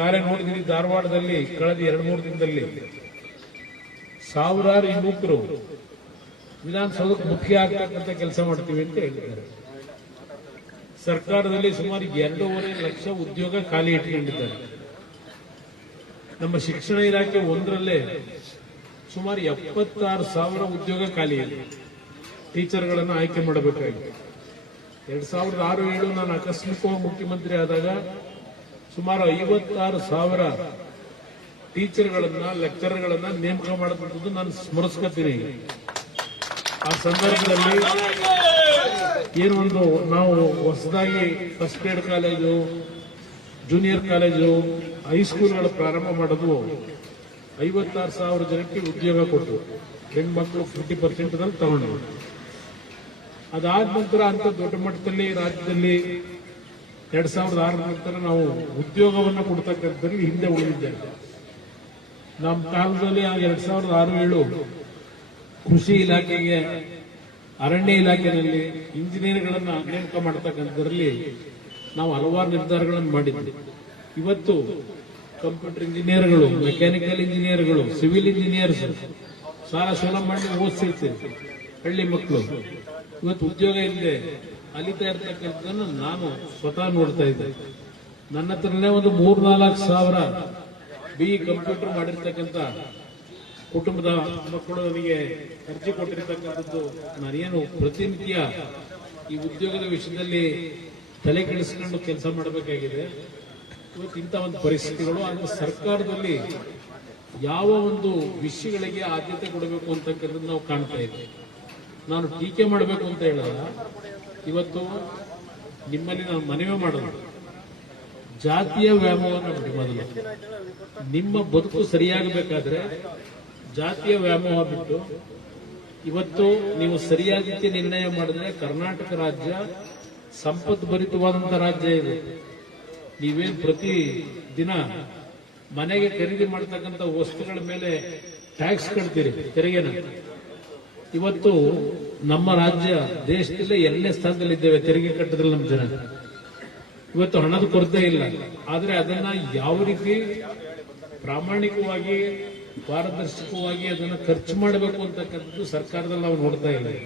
ಕಾರ್ಯ ನೋಡಿದ್ರಿ. ಧಾರವಾಡದಲ್ಲಿ ಕಳೆದ 2-3 ದಿನದಲ್ಲಿ ಸಾವಿರಾರು ಯುವಕರು ವಿಧಾನಸೌಧಕ್ಕೆ ಮುಖ್ಯ ಆಗ್ತಕ್ಕಂಥ ಕೆಲಸ ಮಾಡ್ತೀವಿ ಅಂತ ಹೇಳಿದ್ದಾರೆ. ಸರ್ಕಾರದಲ್ಲಿ ಸುಮಾರು 2.5 ಲಕ್ಷ ಉದ್ಯೋಗ ಖಾಲಿ ಇಟ್ಕೊಂಡಿದ್ದಾರೆ. ನಮ್ಮ ಶಿಕ್ಷಣ ಇಲಾಖೆ ಒಂದರಲ್ಲೇ ಸುಮಾರು 76,000 ಉದ್ಯೋಗ ಖಾಲಿ ಇದೆ. ಟೀಚರ್ಗಳನ್ನು ಆಯ್ಕೆ ಮಾಡಬೇಕಾಗಿದೆ. 2006-07 ನಾನು ಆಕಸ್ಮಿಕವಾಗಿ ಮುಖ್ಯಮಂತ್ರಿ ಆದಾಗ ಸುಮಾರು 56,000 ಟೀಚರ್ಗಳನ್ನ ಲೆಕ್ಚರ್ಗಳನ್ನ ನೇಮಕ ಮಾಡುವಂಥದ್ದು ನಾನು ಸ್ಮರಿಸ್ಕೊತೀನಿ. ಆ ಸಂದರ್ಭದಲ್ಲಿ ಏನೊಂದು ನಾವು ಹೊಸದಾಗಿ first grade college, junior college, ಹೈಸ್ಕೂಲ್ಗಳು ಪ್ರಾರಂಭ ಮಾಡೋದು 56,000 ಜನಕ್ಕೆ ಉದ್ಯೋಗ ಕೊಟ್ಟು ಹೆಣ್ಮಕ್ಳು 50% ತಗೊಂಡು, ಅದಾದ ನಂತರ ಅಂತ ದೊಡ್ಡ ಮಟ್ಟದಲ್ಲಿ ರಾಜ್ಯದಲ್ಲಿ 2006 ನಂತರ ನಾವು ಉದ್ಯೋಗವನ್ನು ಕೊಡ್ತಕ್ಕಂಥದ್ದು ಹಿಂದೆ ಉಳಿದಿದ್ದೇವೆ. ನಮ್ಮ ಕಾಲದಲ್ಲಿ 2006-07 ಕೃಷಿ ಇಲಾಖೆಗೆ, ಅರಣ್ಯ ಇಲಾಖೆಯಲ್ಲಿ ಇಂಜಿನಿಯರ್ಗಳನ್ನ ನೇಮಕ ಮಾಡತಕ್ಕಂಥದ್ರಲ್ಲಿ ನಾವು ಹಲವಾರು ನಿರ್ಧಾರಗಳನ್ನು ಮಾಡಿದ್ವಿ. ಇವತ್ತು ಕಂಪ್ಯೂಟರ್ ಇಂಜಿನಿಯರ್ಗಳು, ಮೆಕ್ಯಾನಿಕಲ್ ಇಂಜಿನಿಯರ್ಗಳು, ಸಿವಿಲ್ ಇಂಜಿನಿಯರ್ಸ್ ಸಾಲ ಸೋಲ ಮಾಡಿ ಓದಿಸಿರ್ತೀವಿ ಹಳ್ಳಿ ಮಕ್ಕಳು. ಇವತ್ತು ಉದ್ಯೋಗ ಇಲ್ಲದೆ ಅಲಿತಾ ಇರ್ತಕ್ಕಂಥದ್ದನ್ನು ನಾನು ಸ್ವತಃ ನೋಡ್ತಾ ಇದ್ದೆ. ನನ್ನ ಹತ್ರನೇ ಒಂದು 3-4 ಸಾವಿರ BE ಕಂಪ್ಯೂಟರ್ ಮಾಡಿರ್ತಕ್ಕಂಥ ಕುಟುಂಬದ ಮಕ್ಕಳು ನನಗೆ ಅರ್ಜಿ ಕೊಟ್ಟಿರ್ತಕ್ಕಂಥದ್ದು. ನಾನೇನು ಪ್ರತಿನಿತ್ಯ ಈ ಉದ್ಯೋಗದ ವಿಷಯದಲ್ಲಿ ತಲೆ ಕೆಡಿಸಿಕೊಂಡು ಕೆಲಸ ಮಾಡಬೇಕಾಗಿದೆ. ಇವತ್ತು ಇಂಥ ಒಂದು ಪರಿಸ್ಥಿತಿಗಳು. ಆದರೆ ಸರ್ಕಾರದಲ್ಲಿ ಯಾವ ಒಂದು ವಿಷಯಗಳಿಗೆ ಆದ್ಯತೆ ಕೊಡಬೇಕು ಅಂತಕ್ಕಂಥದ್ದು ನಾವು ಕಾಣ್ತಾ ಇದ್ದೀವಿ. ನಾನು ಟೀಕೆ ಮಾಡಬೇಕು ಅಂತ ಹೇಳಿದಾಗ ಇವತ್ತು ನಿಮ್ಮಲ್ಲಿ ನಾನು ಮನವಿ ಮಾಡೋದು, ಜಾತಿಯ ವ್ಯಾಮೋಹವನ್ನು ಬಿಡಿ. ಮೊದಲು ನಿಮ್ಮ ಬದುಕು ಸರಿಯಾಗಬೇಕಾದ್ರೆ ಜಾತಿಯ ವ್ಯಾಮೋಹ ಬಿಟ್ಟು ಇವತ್ತು ನೀವು ಸರಿಯಾದ ರೀತಿ ನಿರ್ಣಯ ಮಾಡಿದ್ರೆ ಕರ್ನಾಟಕ ರಾಜ್ಯ ಸಂಪದ್ಭರಿತವಾದಂತಹ ರಾಜ್ಯ ಇದೆ. ನೀವೇನು ಪ್ರತಿ ದಿನ ಮನೆಗೆ ಖರೀದಿ ಮಾಡತಕ್ಕಂಥ ವಸ್ತುಗಳ ಮೇಲೆ ಟ್ಯಾಕ್ಸ್ ಕಟ್ತೀರಿ, ತೆರಿಗೆನ. ಇವತ್ತು ನಮ್ಮ ರಾಜ್ಯ ದೇಶದಲ್ಲೇ 2ನೇ ಸ್ಥಾನದಲ್ಲಿದ್ದೇವೆ ತೆರಿಗೆ ಕಟ್ಟದ್ರಲ್ಲಿ. ನಮ್ಮ ಜನ ಇವತ್ತು ಹಣದ ಕೊರತೆ ಇಲ್ಲ. ಆದರೆ ಅದನ್ನ ಯಾವ ರೀತಿ ಪ್ರಾಮಾಣಿಕವಾಗಿ, ಪಾರದರ್ಶಕವಾಗಿ ಅದನ್ನು ಖರ್ಚು ಮಾಡಬೇಕು ಅಂತಕ್ಕಂಥದ್ದು ಸರ್ಕಾರದಲ್ಲಿ ನಾವು ನೋಡ್ತಾ ಇದ್ದೇವೆ.